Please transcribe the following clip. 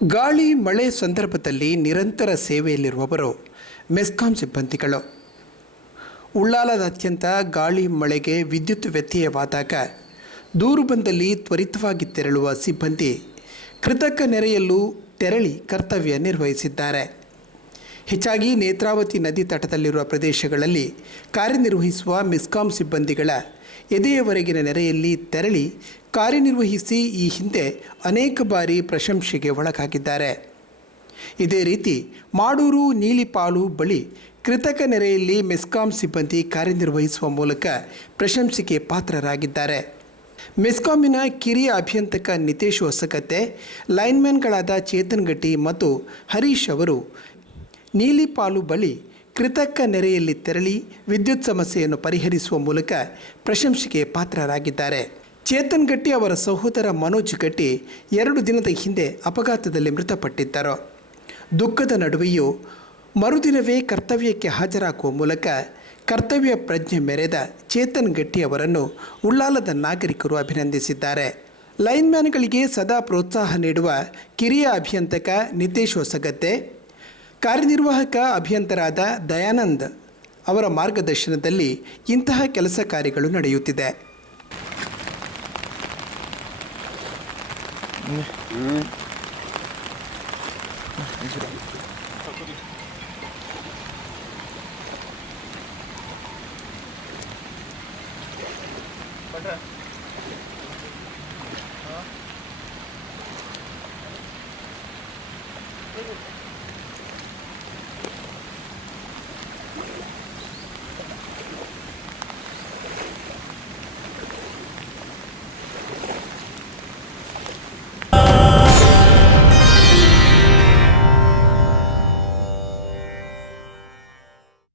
ಗಾಳಿ ಮಳೆ ಸಂದರ್ಭದಲ್ಲಿ ನಿರಂತರ ಸೇವೆಯಲ್ಲಿರುವವರು ಮೆಸ್ಕಾಂ ಸಿಬ್ಬಂದಿಗಳು. ಉಳ್ಳಾಲದಾದ್ಯಂತ ಗಾಳಿ ಮಳೆಗೆ ವಿದ್ಯುತ್ ವ್ಯತ್ಯಯವಾದಾಗ ದೂರು ಬಂದಲ್ಲಿ ತ್ವರಿತವಾಗಿ ತೆರಳುವ ಸಿಬ್ಬಂದಿ ಕೃತಕ ನೆರೆಯಲ್ಲೂ ತೆರಳಿ ಕರ್ತವ್ಯ ನಿರ್ವಹಿಸಿದ್ದಾರೆ. ಹೆಚ್ಚಾಗಿ ನೇತ್ರಾವತಿ ನದಿ ತಟದಲ್ಲಿರುವ ಪ್ರದೇಶಗಳಲ್ಲಿ ಕಾರ್ಯನಿರ್ವಹಿಸುವ ಮೆಸ್ಕಾಂ ಸಿಬ್ಬಂದಿಗಳ ಎದೆಯವರೆಗಿನ ನೆರೆಯಲ್ಲಿ ತೆರಳಿ ಕಾರ್ಯನಿರ್ವಹಿಸಿ ಈ ಹಿಂದೆ ಅನೇಕ ಬಾರಿ ಪ್ರಶಂಸೆಗೆ ಒಳಗಾಗಿದ್ದಾರೆ. ಇದೇ ರೀತಿ ಮಾಡೂರು ನೀಲಿಪಾಲು ಬಳಿ ಕೃತಕ ನೆರೆಯಲ್ಲಿ ಮೆಸ್ಕಾಂ ಸಿಬ್ಬಂದಿ ಕಾರ್ಯನಿರ್ವಹಿಸುವ ಮೂಲಕ ಪ್ರಶಂಸೆಗೆ ಪಾತ್ರರಾಗಿದ್ದಾರೆ. ಮೆಸ್ಕಾಂನ ಕಿರಿಯ ಅಭಿಯಂತಕ ನಿತೇಶ್ ಹೊಸಗದ್ದೆ, ಲೈನ್ಮ್ಯಾನ್ಗಳಾದ ಚೇತನ್ ಗಟ್ಟಿ ಮತ್ತು ಹರೀಶ್ ಅವರು ನೀಲಿಪಾಲು ಬಳಿ ಕೃತಕ ನೆರೆಯಲ್ಲಿ ತೆರಳಿ ವಿದ್ಯುತ್ ಸಮಸ್ಯೆಯನ್ನು ಪರಿಹರಿಸುವ ಮೂಲಕ ಪ್ರಶಂಸೆಗೆ ಪಾತ್ರರಾಗಿದ್ದಾರೆ. ಚೇತನ್ ಗಟ್ಟಿ ಅವರ ಸಹೋದರ ಮನೋಜ್ ಗಟ್ಟಿ 2 ದಿನದ ಹಿಂದೆ ಅಪಘಾತದಲ್ಲಿ ಮೃತಪಟ್ಟಿದ್ದರು. ದುಃಖದ ನಡುವೆಯೂ ಮರುದಿನವೇ ಕರ್ತವ್ಯಕ್ಕೆ ಹಾಜರಾಗುವ ಮೂಲಕ ಕರ್ತವ್ಯ ಪ್ರಜ್ಞೆ ಮೆರೆದ ಚೇತನ್ ಗಟ್ಟಿ ಅವರನ್ನು ಉಳ್ಳಾಲದ ನಾಗರಿಕರು ಅಭಿನಂದಿಸಿದ್ದಾರೆ. ಲೈನ್ಮ್ಯಾನ್ಗಳಿಗೆ ಸದಾ ಪ್ರೋತ್ಸಾಹ ನೀಡುವ ಕಿರಿಯ ಅಭಿಯಂತಕ ನಿತೇಶ್ ಹೊಸಗದ್ದೆ, ಕಾರ್ಯನಿರ್ವಾಹಕ ಅಭಿಯಂತರಾದ ದಯಾನಂದ್ ಅವರ ಮಾರ್ಗದರ್ಶನದಲ್ಲಿ ಇಂತಹ ಕೆಲಸ ಕಾರ್ಯಗಳು ನಡೆಯುತ್ತಿದೆ.